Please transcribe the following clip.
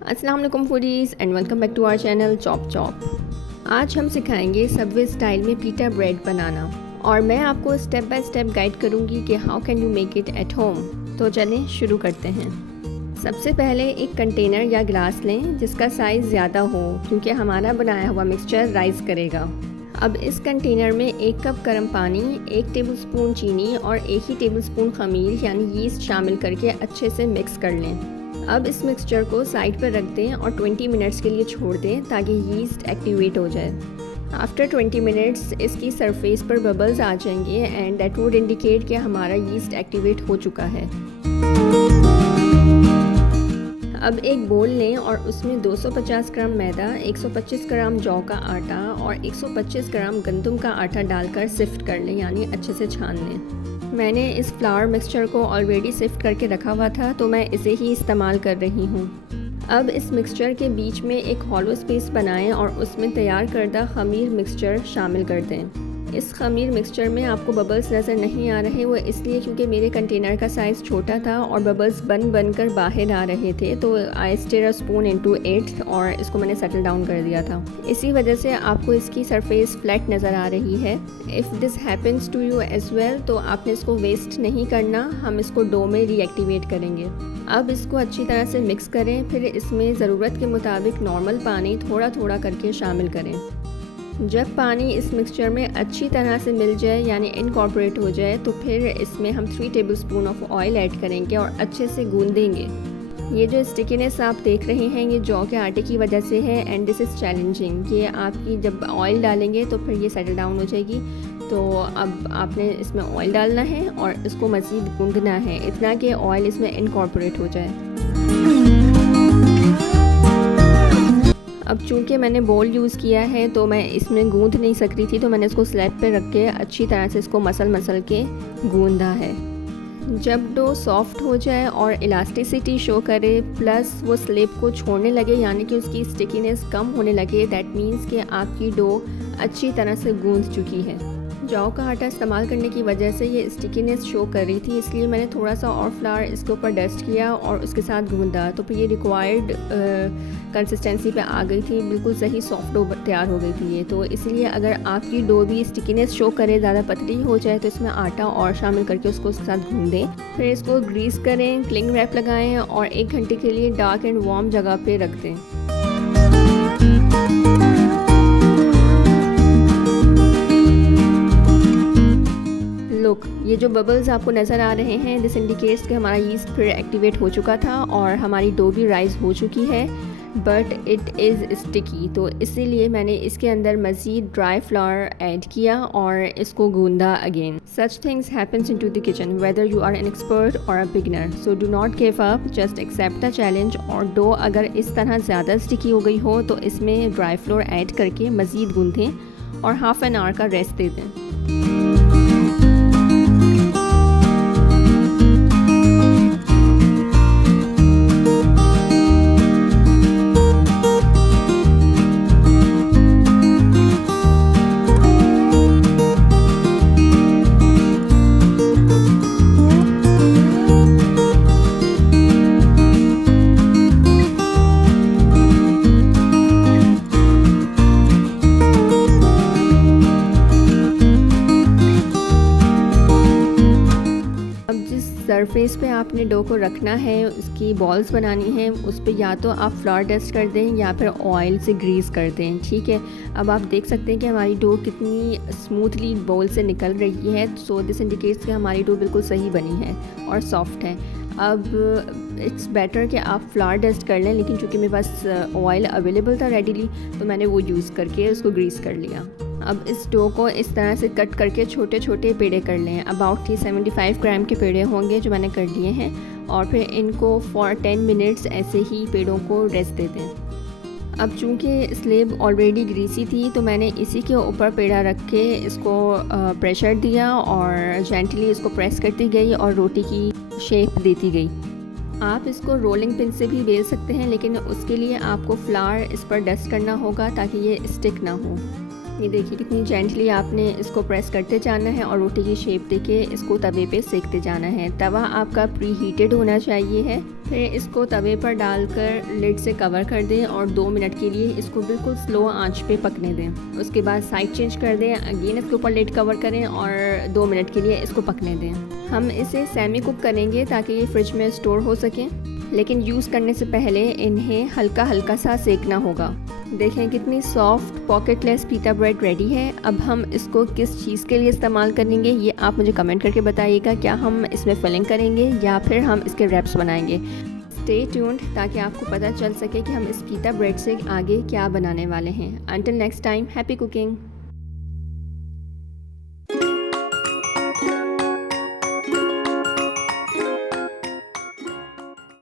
अस्सलाम वालेकुम foodies and welcome back to our channel chop chop. आज हम सिखाएंगे सबवे स्टाइल में पीटा ब्रेड बनाना और मैं आपको स्टेप बाय स्टेप गाइड करूंगी कि how can you make it at home. तो चलें शुरू करते हैं। सबसे पहले एक कंटेनर या गिलास लें जिसका साइज़ ज़्यादा हो क्योंकि हमारा बनाया हुआ मिक्सचर राइज़ करेगा। अब इस कंटेनर में 1 कप गर्म पानी, 1 टेबलस्पून चीनी और 1 ही टेबलस्पून ख़मीर यानी यीस्ट शामिल करके अच्छे से मिक्स कर लें। अब इस मिक्सचर को साइड पर रख दें और 20 मिनट्स के लिए छोड़ दें ताकि यीस्ट एक्टिवेट हो जाए। आफ्टर 20 मिनट्स इसकी सरफेस पर बबल्स आ जाएंगे एंड दैट वुड इंडिकेट कि हमारा यीस्ट एक्टिवेट हो चुका है। अब एक बोल लें और उसमें 250 ग्राम मैदा, 125 ग्राम जौ का आटा और 125 ग्राम गंदम का आटा डालकर सिफ्ट कर लें यानी अच्छे से छान लें। मैंने इस फ्लावर मिक्सचर को ऑलरेडी सिफ्ट करके रखा हुआ था तो मैं इसे ही इस्तेमाल कर रही हूँ। अब इस मिक्सचर के बीच में एक हॉलो स्पेस बनाएं और उसमें तैयार करदा खमीर मिक्सचर शामिल कर दें। इस खमीर मिक्सचर में आपको बबल्स नज़र नहीं आ रहे, वो इसलिए क्योंकि मेरे कंटेनर का साइज़ छोटा था और बबल्स बन कर बाहर आ रहे थे, तो I stir a spoon into it और इसको मैंने सेटल डाउन कर दिया था। इसी वजह से आपको इसकी सरफेस फ्लैट नज़र आ रही है। If this happens to you as well तो आपने इसको वेस्ट नहीं करना, हम इसको डो में रीएक्टिवेट करेंगे। अब इसको अच्छी तरह से मिक्स करें, फिर इसमें ज़रूरत के मुताबिक नॉर्मल पानी थोड़ा थोड़ा करके शामिल करें। जब पानी इस मिक्सचर में अच्छी तरह से मिल जाए यानी इनकॉर्पोरेट हो जाए तो फिर इसमें हम 3 टेबलस्पून ऑफ ऑयल ऐड करेंगे और अच्छे से गूंदेंगे। ये जो स्टिकीनेस आप देख रहे हैं ये जौ के आटे की वजह से है एंड दिस इज़ चैलेंजिंग। ये आपकी जब ऑयल डालेंगे तो फिर ये सेटल डाउन हो जाएगी। तो अब आपने इसमें ऑयल डालना है और इसको मज़ीद गूंदना है इतना कि ऑयल इसमें इनकॉर्पोरेट हो जाए। अब चूँकि मैंने बोल यूज़ किया है तो मैं इसमें गूंद नहीं सक रही थी, तो मैंने इसको स्लैब पे रख के अच्छी तरह से इसको मसल के गूंदा है। जब डो सॉफ्ट हो जाए और इलास्टिसिटी शो करे प्लस वो स्लेब को छोड़ने लगे यानी कि उसकी स्टिकीनेस कम होने लगे, दैट मीन्स कि आपकी डो अच्छी तरह से गूंद चुकी है। जौ का आटा इस्तेमाल करने की वजह से ये स्टिकीनेस शो कर रही थी, इसलिए मैंने थोड़ा सा और फ्लावर इसके ऊपर डस्ट किया और उसके साथ गूंदा, तो फिर ये रिक्वायर्ड कंसिस्टेंसी पे आ गई थी, बिल्कुल सही सॉफ्ट डो तैयार हो गई थी ये। तो इसलिए अगर आपकी डो भी स्टिकीनेस शो करे, ज़्यादा पतली हो जाए तो इसमें आटा और शामिल करके उसको उसके साथ गूंदें। फिर इसको ग्रीस करें, क्लिंग रैप लगाएं और 1 घंटे के लिए डार्क एंड वार्म जगह पे रख दें। लुक, ये जो बबल्स आपको नज़र आ रहे हैं दिस इंडिकेट्स कि हमारा यीस्ट फिर एक्टिवेट हो चुका था और हमारी डो भी राइज़ हो चुकी है, बट इट इज़ स्टिकी। तो इसीलिए मैंने इसके अंदर मज़ीद ड्राई फ्लावर ऐड किया और इसको गूंदा again. Such things happens into the kitchen whether you are an expert और a beginner, so do not give up, just accept the challenge. और डो अगर इस तरह ज़्यादा स्टिकी हो गई हो तो इसमें ड्राई फ्लावर ऐड करके मज़ीद गूंदें और हाफ़ एन आवर का रेस्ट दे दें। सरफेस पे आपने डो को रखना है, उसकी बॉल्स बनानी है, उस पर या तो आप फ्लावर डस्ट कर दें या फिर ऑयल से ग्रीस कर दें, ठीक है। अब आप देख सकते हैं कि हमारी डो कितनी स्मूथली बोल से निकल रही है, सो दिस इंडिकेट्स कि हमारी डो बिल्कुल सही बनी है और सॉफ्ट है। अब इट्स बेटर कि आप फ्लावर डस्ट कर लें, लेकिन चूँकि मेरे पास ऑयल अवेलेबल था रेडीली तो मैंने वो यूज़ करके उसको ग्रीस कर लिया। अब इस डो को इस तरह से कट करके छोटे छोटे पेड़े कर लें। अबाउट 75 ग्राम के पेड़े होंगे जो मैंने कर लिए हैं और फिर इनको फॉर 10 मिनट्स ऐसे ही पेड़ों को रेस्ट दे दें। अब चूँकि स्लेब ऑलरेडी ग्रीसी थी तो मैंने इसी के ऊपर पेड़ा रख के इसको प्रेशर दिया और जेंटली इसको प्रेस करती गई और रोटी की शेप देती गई। आप इसको रोलिंग पिन से भी बेल सकते हैं, लेकिन उसके लिए आपको फ्लावर इस पर डस्ट करना होगा ताकि ये स्टिक ना हो। ये देखिए कितनी जेंटली आपने इसको प्रेस करते जाना है और रोटी की शेप देके इसको तवे पे सेकते जाना है। तवा आपका प्री हीटेड होना चाहिए है। फिर इसको तवे पर डालकर लिड से कवर कर दें और 2 मिनट के लिए इसको बिल्कुल स्लो आंच पे पकने दें। उसके बाद साइड चेंज कर दें, अगेन इसके ऊपर लिड कवर करें और 2 मिनट के लिए इसको पकने दें। हम इसे सेमी कुक करेंगे ताकि ये फ्रिज में स्टोर हो सके, लेकिन यूज़ करने से पहले इन्हें हल्का हल्का सा सेकना होगा। देखें कितनी सॉफ्ट पॉकेटलेस पिटा ब्रेड रेडी है। अब हम इसको किस चीज़ के लिए इस्तेमाल करेंगे ये आप मुझे कमेंट करके बताइएगा। क्या हम इसमें फिलिंग करेंगे या फिर हम इसके रैप्स बनाएंगे। स्टे ट्यून्ड ताकि आपको पता चल सके कि हम इस पिटा ब्रेड से आगे क्या बनाने वाले हैं। Until next time, happy cooking.